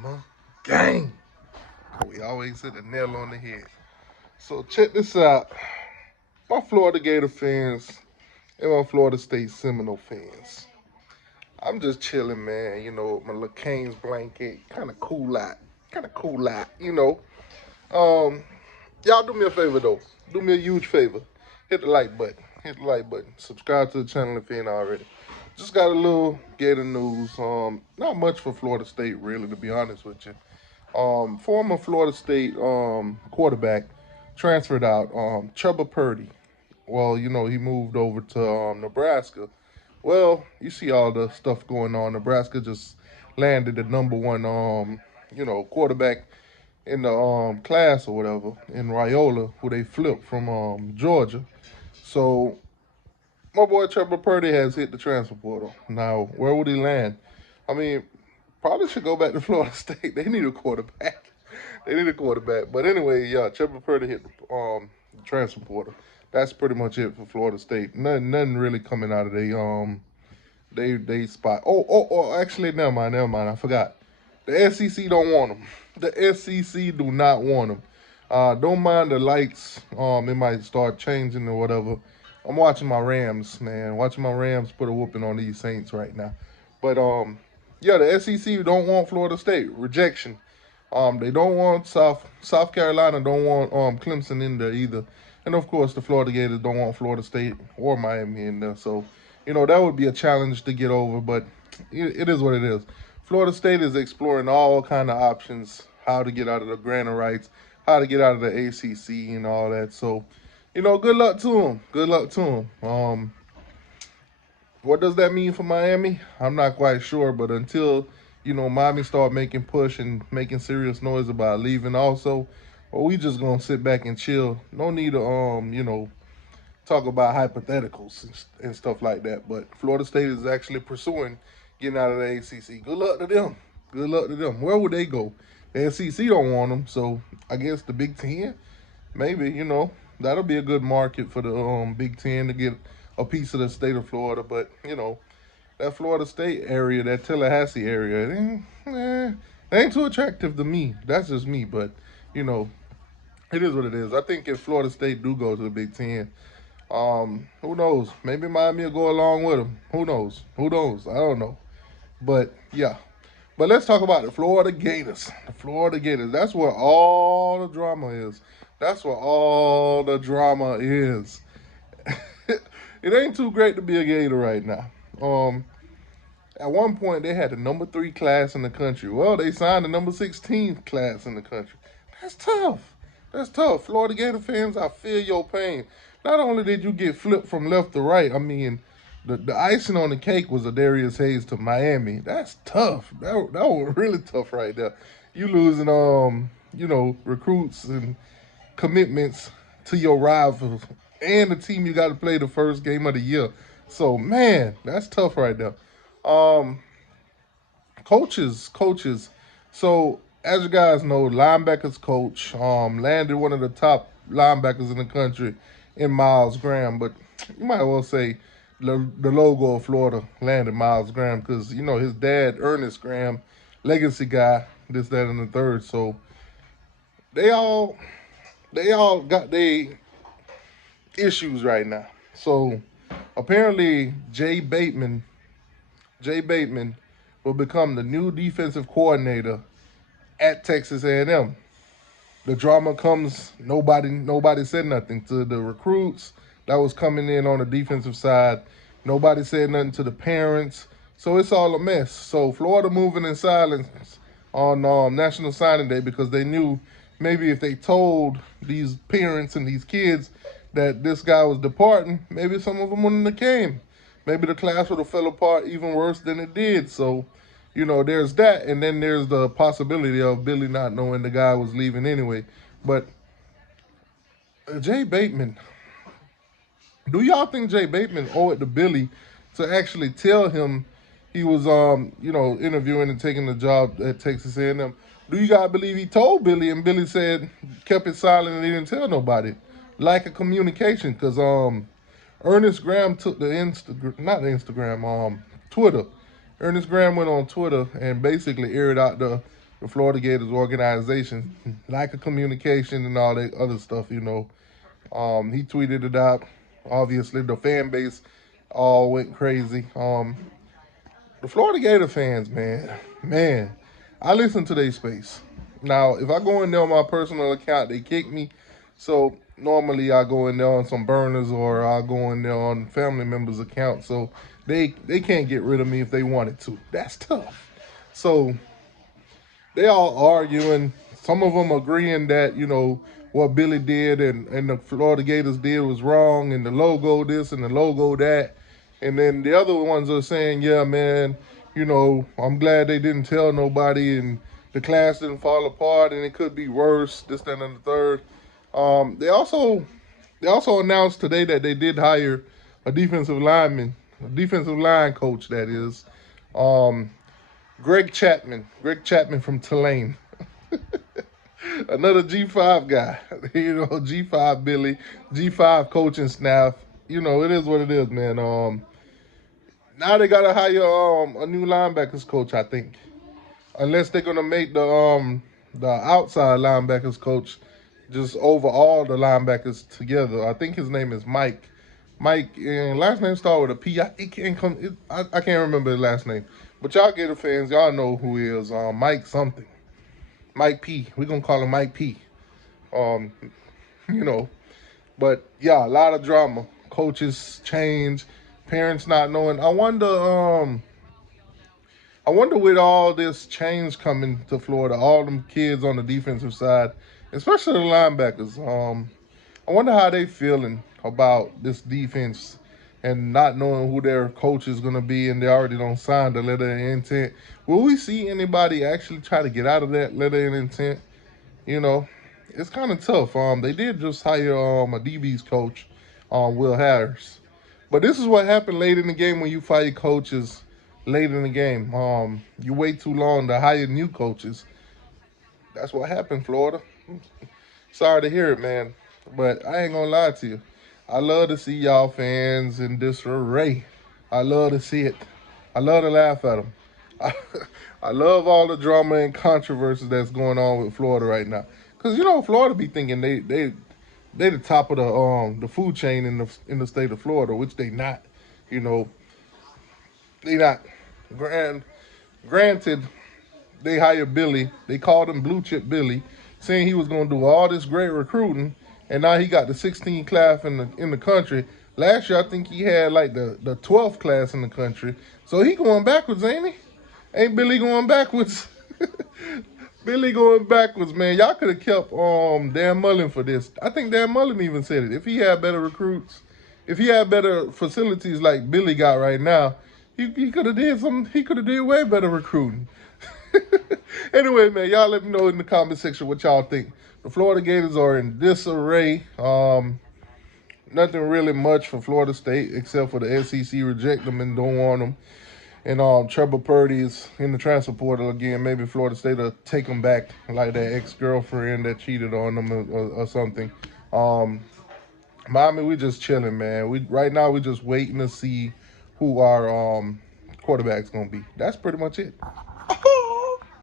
Drama gang. We always hit the nail on the head. So check this out. My Florida Gator fans and my Florida State Seminole fans. I'm just chilling, man. You know, my little Canes blanket, kind of cool out. Um, y'all do me a favor though. Do me a huge favor. Hit the like button. Hit the like button. Subscribe to the channel if you ain't already. Just got a little Gator news. Not much for Florida State, really, to be honest with you. Former Florida State quarterback transferred out. Chuba Purdy. Well, you know, he moved over to Nebraska. Well, you see all the stuff going on. Nebraska just landed the number one quarterback in the class or whatever in Raiola, who they flipped from Georgia. So my boy Trevor Purdy has hit the transfer portal. Now, where would he land? I mean, probably should go back to Florida State. They need a quarterback. They need a quarterback. But anyway, yeah, Trevor Purdy hit the transfer portal. That's pretty much it for Florida State. Nothing really coming out of they spot. Actually, never mind. I forgot. The SEC don't want them. The SEC do not want them. Don't mind the lights. It might start changing or whatever. I'm watching my Rams, man. Watching my Rams put a whooping on these Saints right now. But yeah, the SEC don't want Florida State. Rejection. They don't want South Carolina. Don't want Clemson in there either. And of course, the Florida Gators don't want Florida State or Miami in there. So, you know, that would be a challenge to get over. But it is what it is. Florida State is exploring all kind of options, how to get out of the grant of rights, how to get out of the ACC and all that. So, you know, good luck to them. Good luck to them. What does that mean for Miami? I'm not quite sure, but until, you know, Miami start making push and making serious noise about leaving also, or we just gonna sit back and chill. No need to talk about hypotheticals and stuff like that. But Florida State is actually pursuing getting out of the ACC. Good luck to them. Good luck to them. Where would they go? The SEC don't want them, so I guess the Big Ten, maybe, you know, that'll be a good market for the Big Ten to get a piece of the state of Florida. But, you know, that Florida State area, that Tallahassee area, it ain't too attractive to me. That's just me. But, you know, it is what it is. I think if Florida State do go to the Big Ten, who knows? Maybe Miami will go along with them. Who knows? Who knows? I don't know. But, yeah. But let's talk about the Florida Gators. The Florida Gators. That's where all the drama is. That's where all the drama is. It ain't too great to be a Gator right now. At one point, they had the number 3 class in the country. Well, they signed the number 16th class in the country. That's tough. That's tough. Florida Gator fans, I feel your pain. Not only did you get flipped from left to right, I mean, the icing on the cake was a Darius Hayes to Miami. That's tough. That was really tough right there. You losing, recruits and commitments to your rivals and the team you got to play the first game of the year. So, man, that's tough right there. Coaches. So, as you guys know, linebackers coach landed one of the top linebackers in the country in Miles Graham. But you might well say the logo of Florida landed Miles Graham because, you know, his dad, Ernest Graham, legacy guy, this, that, and the third. So, they all got their issues right now. So apparently Jay Bateman will become the new defensive coordinator at Texas A&M. The drama comes, nobody said nothing to the recruits that was coming in on the defensive side. Nobody said nothing to the parents. So it's all a mess. So Florida moving in silence on National Signing Day because they knew maybe if they told these parents and these kids that this guy was departing, maybe some of them wouldn't have came. Maybe the class would have fell apart even worse than it did. So, you know, there's that. And then there's the possibility of Billy not knowing the guy was leaving anyway. But Jay Bateman, do y'all think Jay Bateman owe it to Billy to actually tell him he was, interviewing and taking the job at Texas A&M? Do you guys believe he told Billy and Billy kept it silent and he didn't tell nobody? Lack of communication, because Ernest Graham took Twitter. Ernest Graham went on Twitter and basically aired out the the Florida Gators organization, lack of communication and all that other stuff. He tweeted it out. Obviously, the fan base all went crazy. The Florida Gator fans, man, I listen to their space. Now, if I go in there on my personal account, they kick me. So normally I go in there on some burners or I'll go in there on family members' accounts. So they can't get rid of me if they wanted to. That's tough. So they all arguing. Some of them agreeing that what Billy did and the Florida Gators did was wrong, and the logo this and the logo that, and then the other ones are saying, yeah, man, I'm glad they didn't tell nobody, and the class didn't fall apart, and it could be worse, this, that, and the third. They also announced today that they did hire a defensive line coach, that is. Greg Chapman from Tulane. Another G5 guy. G5 Billy, G5 coaching staff. It is what it is, man. Now they gotta hire a new linebackers coach, I think. Unless they're gonna make the outside linebackers coach just over all the linebackers together. I think his name is Mike. Mike, and last name start with a P. I can't remember his last name. But y'all Gator fans, y'all know who he is. Mike something. Mike P. We're gonna call him Mike P. Um, you know. But yeah, a lot of drama. Coaches change, parents not knowing. I wonder with all this change coming to Florida, all them kids on the defensive side, especially the linebackers. I wonder how they feeling about this defense and not knowing who their coach is going to be, and they already don't sign the letter of intent. Will we see anybody actually try to get out of that letter of intent? It's kind of tough. They did just hire a DB's coach, Will Harris. But this is what happened late in the game when you fire coaches late in the game. You wait too long to hire new coaches. That's what happened, Florida. Sorry to hear it, man. But I ain't gonna lie to you. I love to see y'all fans in disarray. I love to see it. I love to laugh at them. I love all the drama and controversy that's going on with Florida right now. Cause Florida be thinking they the top of the food chain in the state of Florida, which they not. They not. Granted, they hired Billy. They called him Blue Chip Billy, saying he was going to do all this great recruiting, and now he got the 16th class in the country. Last year, I think he had like the 12th class in the country. So he going backwards, ain't he? Ain't Billy going backwards? Billy going backwards, man. Y'all could have kept Dan Mullen for this. I think Dan Mullen even said it. If he had better recruits, if he had better facilities like Billy got right now, he could have did some. He could have did way better recruiting. Anyway, man, y'all let me know in the comment section what y'all think. The Florida Gators are in disarray. Nothing really much for Florida State except for the SEC reject them and don't want them. And Trevor Purdy is in the transfer portal again. Maybe Florida State will take him back like that ex-girlfriend that cheated on them or something. Miami, we just chilling, man. Right now we just waiting to see who our quarterback's gonna be. That's pretty much it.